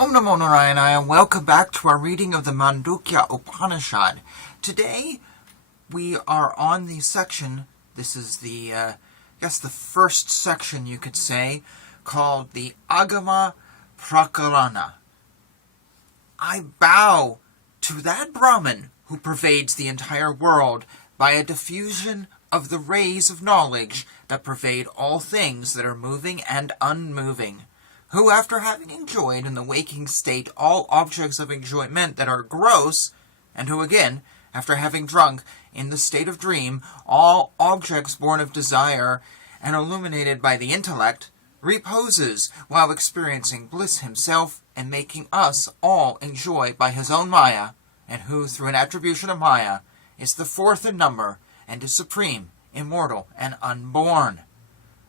Om Namo Narayana, welcome back to our reading of the Mandukya Upanishad. Today, we are on the section, this is the first section you could say, called the Agama Prakarana. I bow to that Brahman who pervades the entire world by a diffusion of the rays of knowledge that pervade all things that are moving and unmoving, who, after having enjoyed in the waking state all objects of enjoyment that are gross, and who again, after having drunk in the state of dream all objects born of desire and illuminated by the intellect, reposes while experiencing bliss himself and making us all enjoy by his own Maya, and who, through an attribution of Maya, is the fourth in number and is supreme, immortal, and unborn.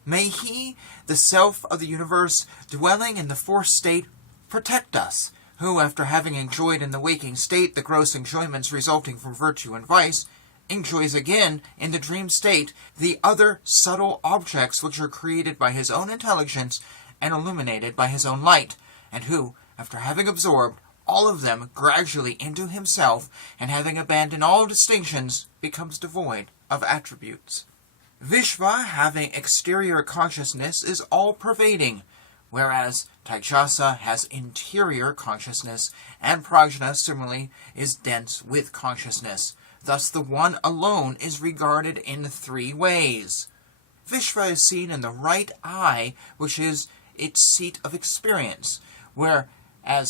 May he, the self of the universe, dwelling in the fourth state, protect us, who, after having enjoyed in the waking state the gross enjoyments resulting from virtue and vice, enjoys again in the dream state the other subtle objects which are created by his own intelligence and illuminated by his own light, and who, after having absorbed all of them gradually into himself, and having abandoned all distinctions, becomes devoid of attributes. Vishva, having exterior consciousness, is all-pervading, whereas Taijasa has interior consciousness, and Prajna, similarly, is dense with consciousness. Thus the one alone is regarded in three ways. Vishva is seen in the right eye, which is its seat of experience, whereas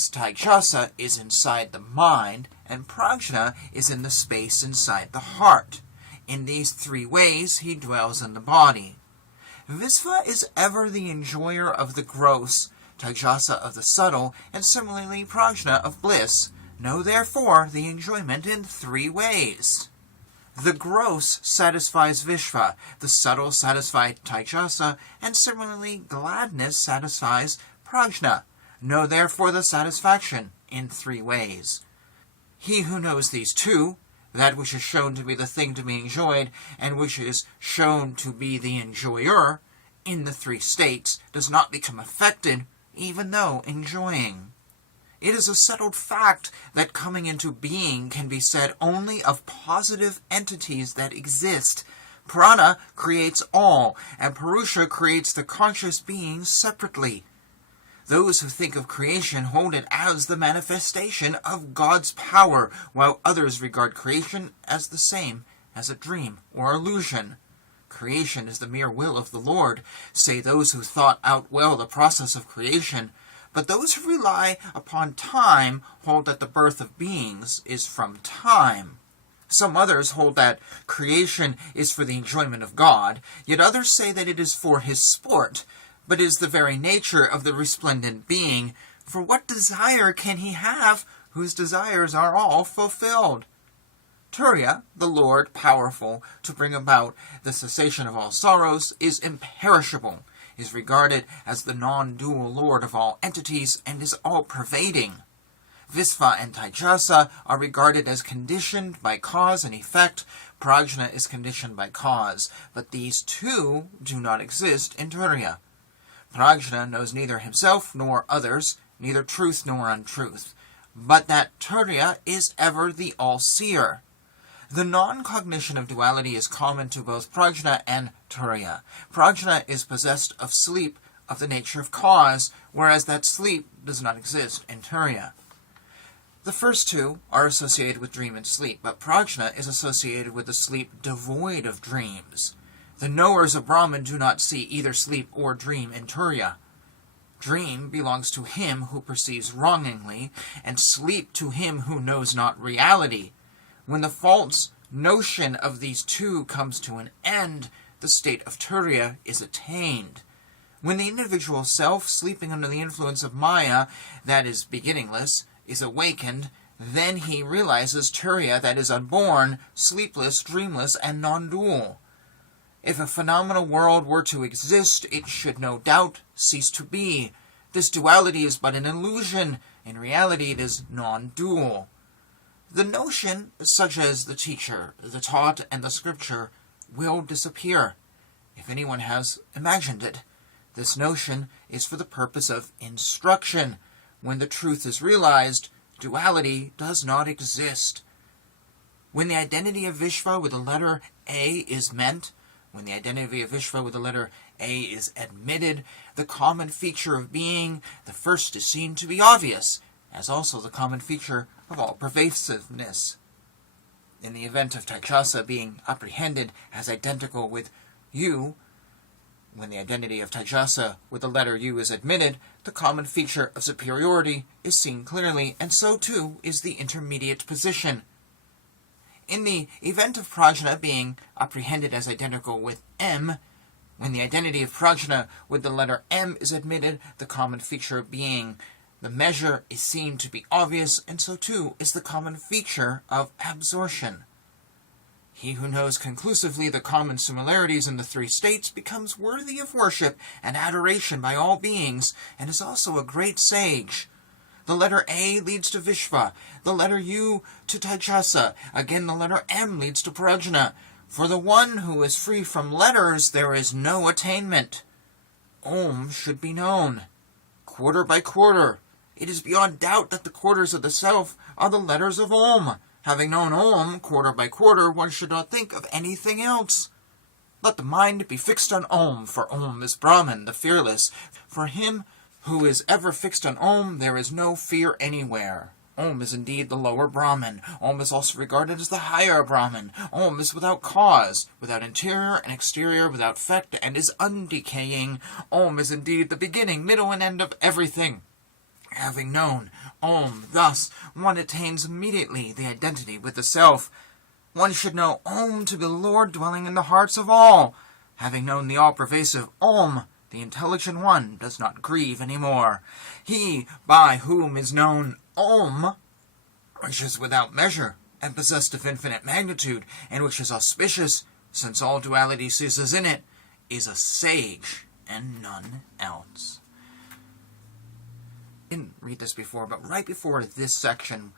Taijasa is inside the mind, and Prajna is in the space inside the heart. In these three ways he dwells in the body. Visva is ever the enjoyer of the gross, Taijasa of the subtle, and similarly Prajna of bliss. Know therefore the enjoyment in three ways. The gross satisfies Vishva, the subtle satisfies Taijasa, and similarly gladness satisfies Prajna. Know therefore the satisfaction in three ways. He who knows these two, that which is shown to be the thing to be enjoyed, and which is shown to be the enjoyer, in the three states, does not become affected, even though enjoying. It is a settled fact that coming into being can be said only of positive entities that exist. Prana creates all, and Purusha creates the conscious beings separately. Those who think of creation hold it as the manifestation of God's power, while others regard creation as the same as a dream or illusion. Creation is the mere will of the Lord, say those who thought out well the process of creation, but those who rely upon time hold that the birth of beings is from time. Some others hold that creation is for the enjoyment of God, yet others say that it is for his sport, but is the very nature of the resplendent being, for what desire can he have whose desires are all fulfilled? Turiya, the Lord, powerful to bring about the cessation of all sorrows, is imperishable, is regarded as the non-dual Lord of all entities, and is all-pervading. Visva and Taijasa are regarded as conditioned by cause and effect. Prajna is conditioned by cause, but these two do not exist in Turiya. Prajna knows neither himself nor others, neither truth nor untruth, but that Turiya is ever the all-seer. The non-cognition of duality is common to both Prajna and Turiya. Prajna is possessed of sleep of the nature of cause, whereas that sleep does not exist in Turiya. The first two are associated with dream and sleep, but Prajna is associated with the sleep devoid of dreams. The knowers of Brahman do not see either sleep or dream in Turiya. Dream belongs to him who perceives wrongingly, and sleep to him who knows not reality. When the false notion of these two comes to an end, the state of Turiya is attained. When the individual self, sleeping under the influence of Maya, that is beginningless, is awakened, then he realizes Turiya, that is unborn, sleepless, dreamless, and non-dual. If a phenomenal world were to exist, it should no doubt cease to be. This duality is but an illusion. In reality, it is non-dual. The notion, such as the teacher, the taught, and the scripture, will disappear, if anyone has imagined it. This notion is for the purpose of instruction, when the truth is realized, duality does not exist. When the identity of Vishva with the letter A is meant, when the identity of Vishva with the letter A is admitted, the common feature of being, the first is seen to be obvious, as also the common feature of all pervasiveness. In the event of Taijasa being apprehended as identical with U, when the identity of Taijasa with the letter U is admitted, the common feature of superiority is seen clearly, and so too is the intermediate position. In the event of Prajna being apprehended as identical with M, when the identity of Prajna with the letter M is admitted, the common feature of being, the measure, is seen to be obvious, and so too is the common feature of absorption. He who knows conclusively the common similarities in the three states becomes worthy of worship and adoration by all beings, and is also a great sage. The letter A leads to Vishva, the letter U to Taijasa, again the letter M leads to Prajna. For the one who is free from letters, there is no attainment. Om should be known. Quarter by quarter. It is beyond doubt that the quarters of the self are the letters of Om. Having known Om, quarter by quarter, one should not think of anything else. Let the mind be fixed on Om, for Om is Brahman, the fearless. For him who is ever fixed on Om, there is no fear anywhere. Om is indeed the lower Brahman. Om is also regarded as the higher Brahman. Om is without cause, without interior and exterior, without effect, and is undecaying. Om is indeed the beginning, middle, and end of everything. Having known Om, thus, one attains immediately the identity with the self. One should know Om to be the Lord dwelling in the hearts of all. Having known the all-pervasive Om, the intelligent one does not grieve any more. He by whom is known Om, which is without measure, and possessed of infinite magnitude, and which is auspicious, since all duality ceases in it, is a sage, and none else. I didn't read this before, but right before this section,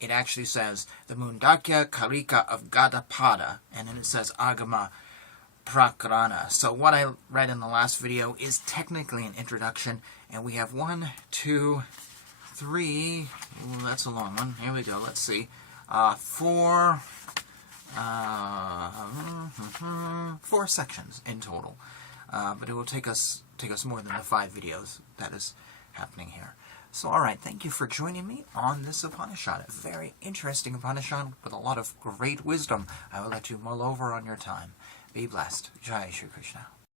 it actually says the Mundakya Karika of Gadapada, and then it says Agama Prakarana. So what I read in the last video is technically an introduction, and we have 1, 2, 3, ooh, that's a long one, here we go, let's see, 4 sections in total, but it will take us more than the 5 videos that is happening here. So alright, thank you for joining me on this Upanishad, a very interesting Upanishad with a lot of great wisdom. I will let you mull over on your time. Be blessed. Jai Shri Krishna.